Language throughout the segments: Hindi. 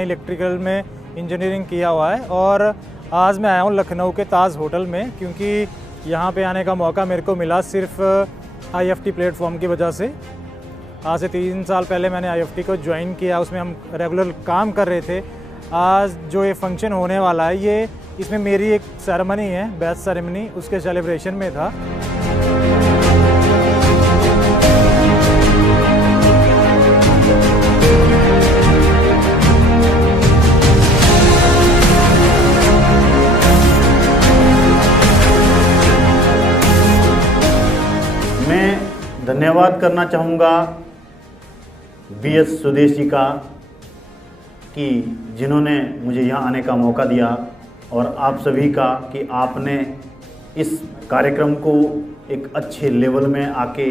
मैंने इलेक्ट्रिकल में इंजीनियरिंग किया हुआ है और आज मैं आया हूँ लखनऊ के ताज होटल में, क्योंकि यहाँ पे आने का मौका मेरे को मिला सिर्फ IFT प्लेटफॉर्म की वजह से। आज से 3 साल पहले मैंने IFT को ज्वाइन किया, उसमें हम रेगुलर काम कर रहे थे। आज जो ये फंक्शन होने वाला है, इसमें मेरी एक सेरेमनी है, बैच सेरेमनी, उसके सेलिब्रेशन में था। मैं धन्यवाद करना चाहूँगा BS स्वदेशी का कि जिन्होंने मुझे यहाँ आने का मौका दिया, और आप सभी का कि आपने इस कार्यक्रम को एक अच्छे लेवल में आके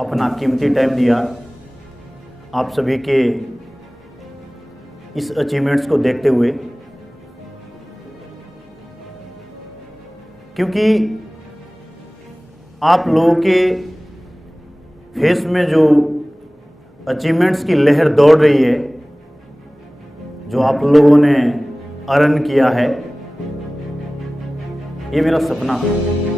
अपना कीमती टाइम दिया। आप सभी के इस अचीवमेंट्स को देखते हुए, क्योंकि आप लोगों के फेस में जो अचीवमेंट्स की लहर दौड़ रही है, जो आप लोगों ने अर्न किया है, ये मेरा सपना था।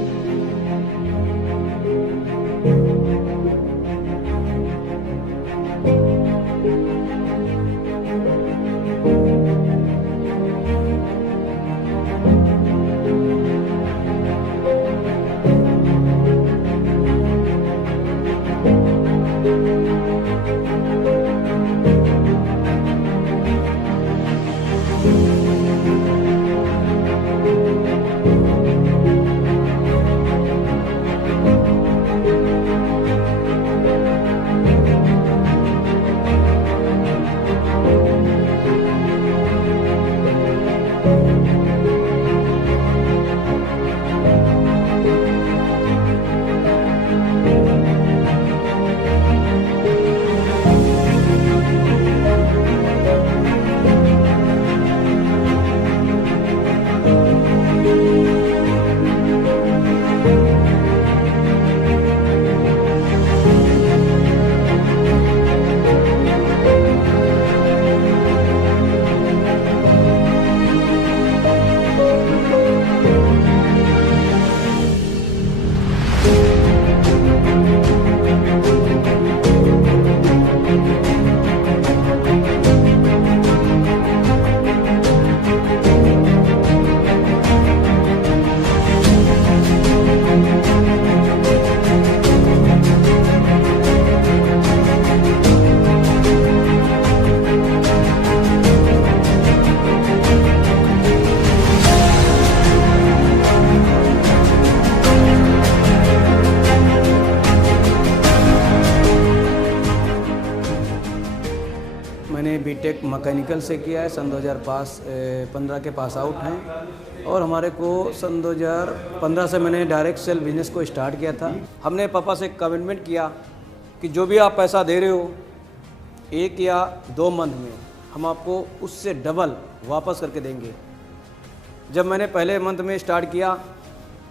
मैंने बीटेक मैकेनिकल से किया है, सन 2015 के पास आउट हैं, और हमारे को सन 2015 से मैंने डायरेक्ट सेल बिजनेस को स्टार्ट किया था। हमने पापा से कमिटमेंट किया कि जो भी आप पैसा दे रहे हो 1 या 2 मंथ में हम आपको उससे डबल वापस करके देंगे। जब मैंने पहले मंथ में स्टार्ट किया,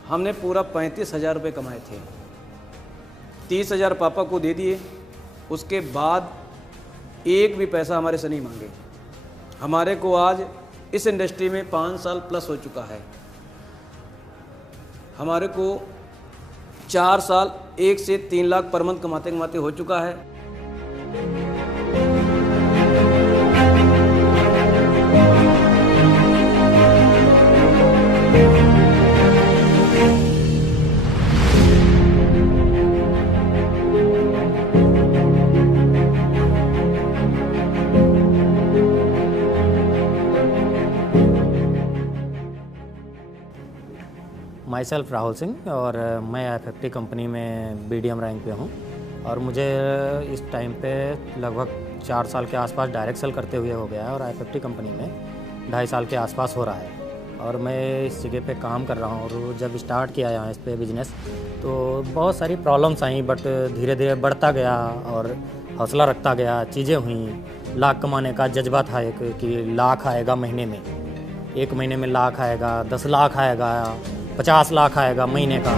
हमने पूरा 35,000 रुपये कमाए थे। 30,000 पापा को दे दिए, उसके बाद एक भी पैसा हमारे से नहीं मांगे। हमारे को आज इस इंडस्ट्री में 5 साल प्लस हो चुका है। हमारे को 4 साल 1 से 3 लाख पर मंथ कमाते कमाते हो चुका है। माई सेल्फ राहुल सिंह, और मैं IFT कंपनी में BDM रैंक पे हूँ, और मुझे इस टाइम पे लगभग 4 साल के आसपास डायरेक्ट सेल करते हुए हो गया है, और IFT कंपनी में 2.5 साल के आसपास हो रहा है। और मैं इस जगह पे काम कर रहा हूँ, और जब स्टार्ट किया यहाँ इस पे बिज़नेस तो बहुत सारी प्रॉब्लम्स आई, बट धीरे धीरे बढ़ता गया और हौसला रखता गया। चीज़ें हुई, लाख कमाने का जज्बा था एक कि लाख आएगा महीने में, 1 महीने में लाख आएगा, 10 लाख आएगा, 50 लाख आएगा महीने का।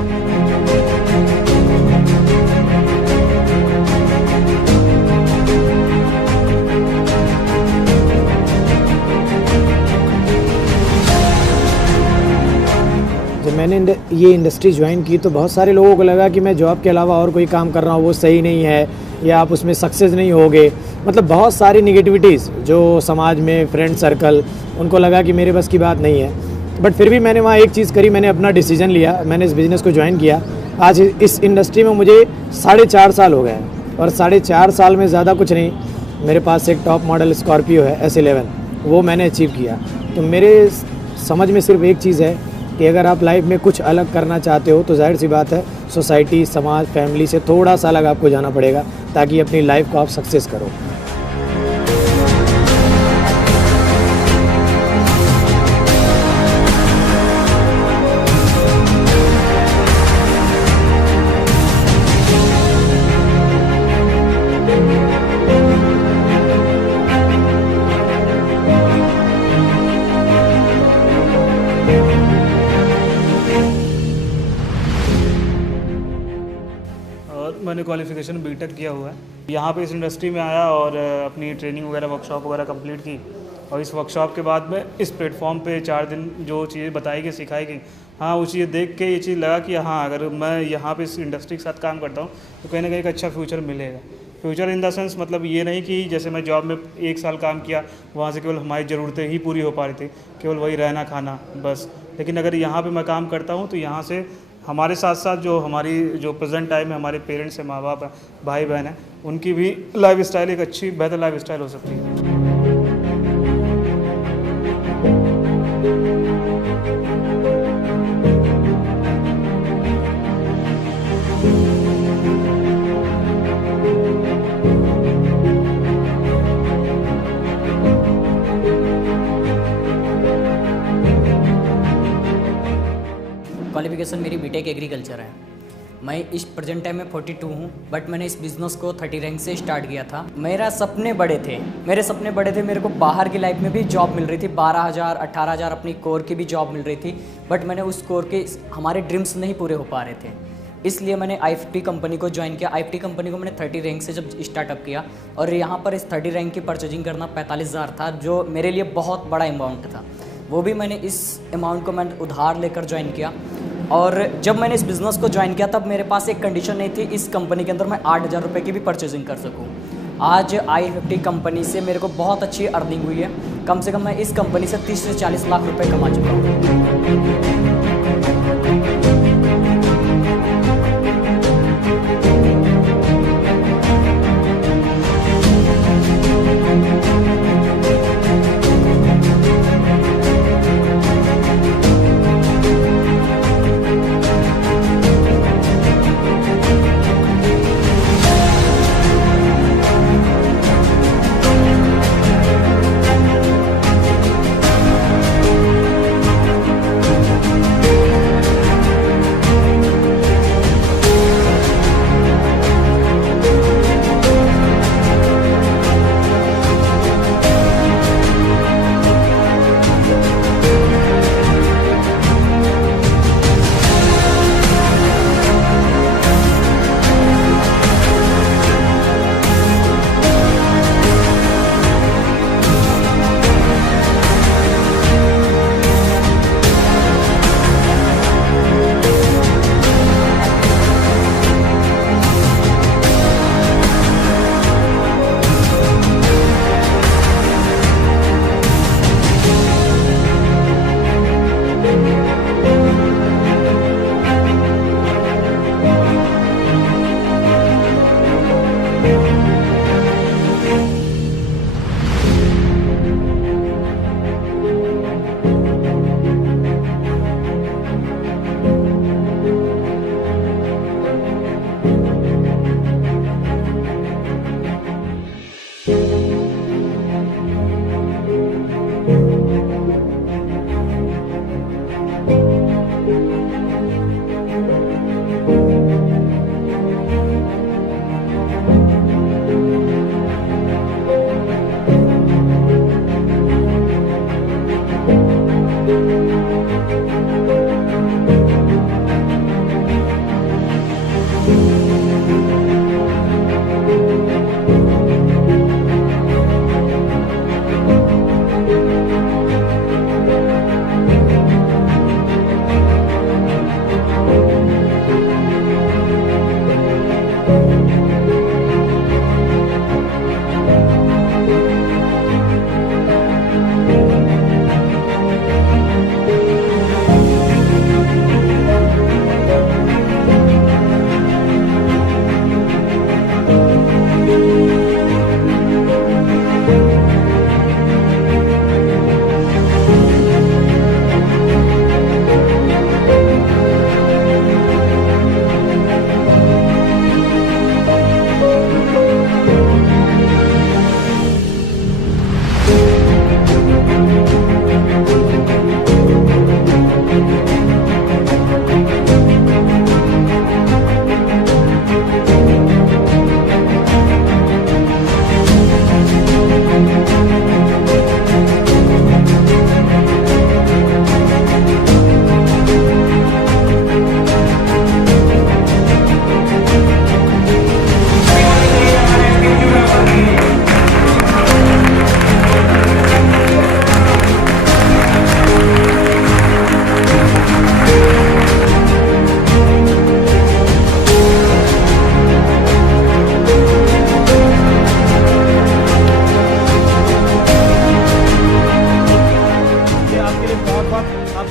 मैंने ये इंडस्ट्री ज्वाइन की तो बहुत सारे लोगों को लगा कि मैं जॉब के अलावा और कोई काम कर रहा हूँ वो सही नहीं है या आप उसमें सक्सेस नहीं होगे, मतलब बहुत सारी निगेटिविटीज़ जो समाज में फ्रेंड सर्कल उनको लगा कि मेरे बस की बात नहीं है। बट फिर भी मैंने वहाँ एक चीज़ करी, मैंने अपना डिसीजन लिया, मैंने इस बिज़नेस को ज्वाइन किया। आज इस इंडस्ट्री में मुझे 4.5 साल हो गए हैं और 4.5 साल में ज़्यादा कुछ नहीं, मेरे पास एक टॉप मॉडल स्कॉर्पियो है S11, वो मैंने अचीव किया। तो मेरे समझ में सिर्फ एक चीज़ है कि अगर आप लाइफ में कुछ अलग करना चाहते हो तो जाहिर सी बात है सोसाइटी, समाज, फैमिली से थोड़ा सा अलग आपको जाना पड़ेगा ताकि अपनी लाइफ को आप सक्सेस करो। मैंने क्वालिफ़िकेशन बीटेक किया हुआ है। यहाँ पे इस इंडस्ट्री में आया और अपनी ट्रेनिंग वगैरह वर्कशॉप वगैरह कंप्लीट की और इस वर्कशॉप के बाद में इस प्लेटफॉर्म पे 4 दिन जो चीज़ें बताई गई, सिखाई गई, हाँ वो चीज़ें देख के ये चीज़ लगा कि हाँ अगर मैं यहाँ पे इस इंडस्ट्री के साथ काम करता हूँ तो कहीं ना कहीं एक अच्छा फ्यूचर मिलेगा। फ्यूचर इन द सेंस मतलब ये नहीं कि जैसे मैं जॉब में 1 साल काम किया, वहाँ से केवल हमारी ज़रूरतें ही पूरी हो पा रही थी, केवल वही रहना खाना बस। लेकिन अगर यहाँ पर मैं काम करता हूँ तो यहाँ से हमारे साथ साथ जो हमारी जो प्रेजेंट टाइम में हमारे पेरेंट्स हैं, माँ बाप हैं, भाई बहन हैं, उनकी भी लाइफ स्टाइल एक अच्छी बेहतर लाइफ स्टाइल हो सकती है। क्वालिफिकेशन मेरी बीटेक एग्रीकल्चर है। मैं इस प्रेजेंट टाइम में 42 हूँ, बट मैंने इस बिज़नेस को 30 रैंक से स्टार्ट किया था। मेरे सपने बड़े थे, मेरे को बाहर की लाइफ में भी जॉब मिल रही थी, 12,000 18,000 अपनी कोर की भी जॉब मिल रही थी, बट मैंने उस कोर के हमारे ड्रीम्स नहीं पूरे हो पा रहे थे। इसलिए मैंने IFT कंपनी को ज्वाइन किया। IFT कंपनी को मैंने 30 रैंक से जब स्टार्टअप किया और यहाँ पर इस 30 रैंक की परचेजिंग करना 45,000 था, जो मेरे लिए बहुत बड़ा अमाउंट था। वो भी मैंने इस अमाउंट को मैंने उधार लेकर ज्वाइन किया। और जब मैंने इस बिज़नेस को ज्वाइन किया तब मेरे पास एक कंडीशन नहीं थी इस कंपनी के अंदर मैं 8,000 रुपये की भी परचेजिंग कर सकूं। आज IFT कंपनी से मेरे को बहुत अच्छी अर्निंग हुई है। कम से कम मैं इस कंपनी से 30 से 40 लाख रुपए कमा चुका हूँ।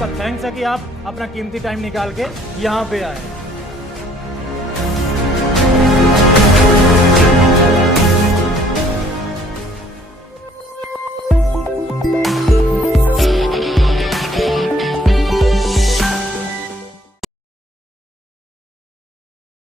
आपका थैंक्स है कि आप अपना कीमती टाइम निकाल के यहाँ पे आए।